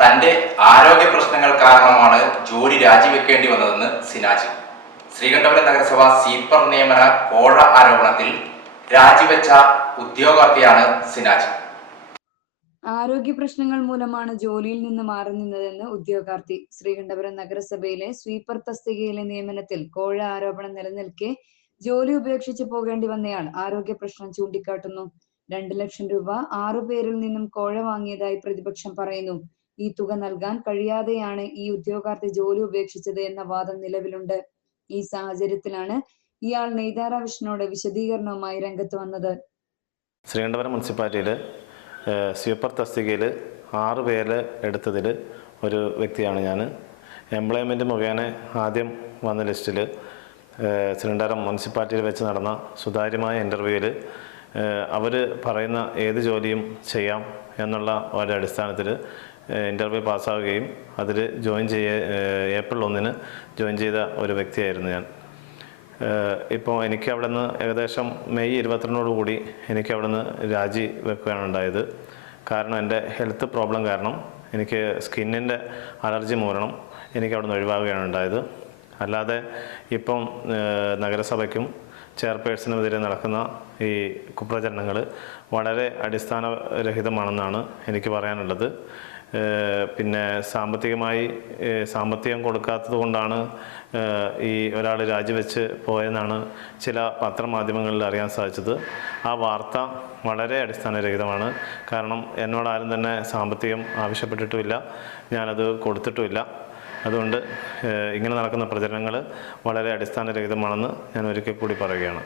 തന്റെ ആരോഗ്യ പ്രശ്നങ്ങൾ കാരണമാണ് ജോലി രാജിവെക്കേണ്ടി വന്നതെന്ന് സിനാജി. ശ്രീകണ്ഠപുരം നഗരസഭ സീപ്പർ നിയമന കോഴ ആരോപണത്തിൽ രാജിവെച്ച ഉദ്യോഗാർത്ഥിയാണ് സിനാജി. ആരോഗ്യ പ്രശ്നങ്ങൾ മൂലമാണ് ജോലിയിൽ നിന്ന് മാറി നിന്നതെന്ന് ഉദ്യോഗാർത്ഥി ശ്രീകണ്ഠപുരം നഗരസഭയിലെ സ്വീപ്പർ തസ്തികയിലെ നിയമനത്തിൽ കോഴ ആരോപണം നിലനിൽക്കെ ജോലി ഉപേക്ഷിച്ച് പോകേണ്ടി വന്നയാൾ ആരോഗ്യ പ്രശ്നം ചൂണ്ടിക്കാട്ടുന്നു. രണ്ടു ലക്ഷം രൂപ ആറു പേരിൽ നിന്നും കോഴ വാങ്ങിയതായി പ്രതിപക്ഷം പറയുന്നു. ഈ തുക നൽകാൻ കഴിയാതെയാണ് ഈ ഉദ്യോഗാർത്ഥി ജോലി ഉപേക്ഷിച്ചത് എന്ന വാദം നിലവിലുണ്ട്. ഈ സാഹചര്യത്തിലാണ് ഇയാൾ നെയ്താര വിഷ്ണുവോട് വിശദീകരണവുമായി രംഗത്ത് വന്നത്. ശ്രീകണ്ഠപുരം മുനിസിപ്പാലിറ്റിയിൽ സ്വീപ്പർ തസ്തികയിൽ ആറ് പേര് എടുത്തതിൽ ഒരു വ്യക്തിയാണ് ഞാൻ എംപ്ലോയ്മെന്റ് മുഖേന ആദ്യം വന്ന ലിസ്റ്റിൽ ശ്രീകണ്ഠപുരം മുനിസിപ്പാലിറ്റിയിൽ വെച്ച് നടന്ന സുതാര്യമായ ഇന്റർവ്യൂവിൽ അവർ പറയുന്ന ഏത് ജോലിയും ചെയ്യാം എന്നുള്ള ഒരു അടിസ്ഥാനത്തിൽ ഇന്റർവ്യൂ പാസ്സാവുകയും അതിൽ ജോയിൻ ചെയ്യ ഏപ്രിൽ ഒന്നിന് ജോയിൻ ചെയ്ത ഒരു വ്യക്തിയായിരുന്നു ഞാൻ. ഇപ്പോൾ എനിക്ക് അവിടെ നിന്ന് ഏകദേശം മെയ് ഇരുപത്തിരണ്ടോട് കൂടി എനിക്ക് അവിടെ നിന്ന് രാജി വെക്കുകയാണ് ഉണ്ടായത്. കാരണം എന്റെ ഹെൽത്ത് പ്രോബ്ലം കാരണം എനിക്ക് സ്കിന്നിന്റെ അലർജി മൂലം എനിക്ക് അവിടെ നിന്ന് ഒഴിവാകുകയാണ് ഉണ്ടായത്. അല്ലാതെ ഇപ്പം നഗരസഭയ്ക്കും ചെയർപേഴ്സണെതിരെ നടക്കുന്ന ഈ കുപ്രചരണങ്ങൾ വളരെ അടിസ്ഥാനരഹിതമാണെന്നാണ് എനിക്ക് പറയാനുള്ളത്. പിന്നെ സാമ്പത്തികമായി സാമ്പത്തികം കൊടുക്കാത്തത് കൊണ്ടാണ് ഈ ഒരാൾ രാജിവെച്ച് പോയെന്നാണ് ചില പത്രമാധ്യമങ്ങളിൽ അറിയാൻ സാധിച്ചത്. ആ വാർത്ത വളരെ അടിസ്ഥാനരഹിതമാണ്. കാരണം എന്നോട് ആരും തന്നെ സാമ്പത്തികം ആവശ്യപ്പെട്ടിട്ടുമില്ല. ഞാനത് കൊടുത്തിട്ടുമില്ല. അതുകൊണ്ട് ഇങ്ങനെ നടക്കുന്ന പ്രചരണങ്ങൾ വളരെ അടിസ്ഥാനരഹിതമാണെന്ന് ഞാൻ ഒരിക്കൽ കൂടി പറയുകയാണ്.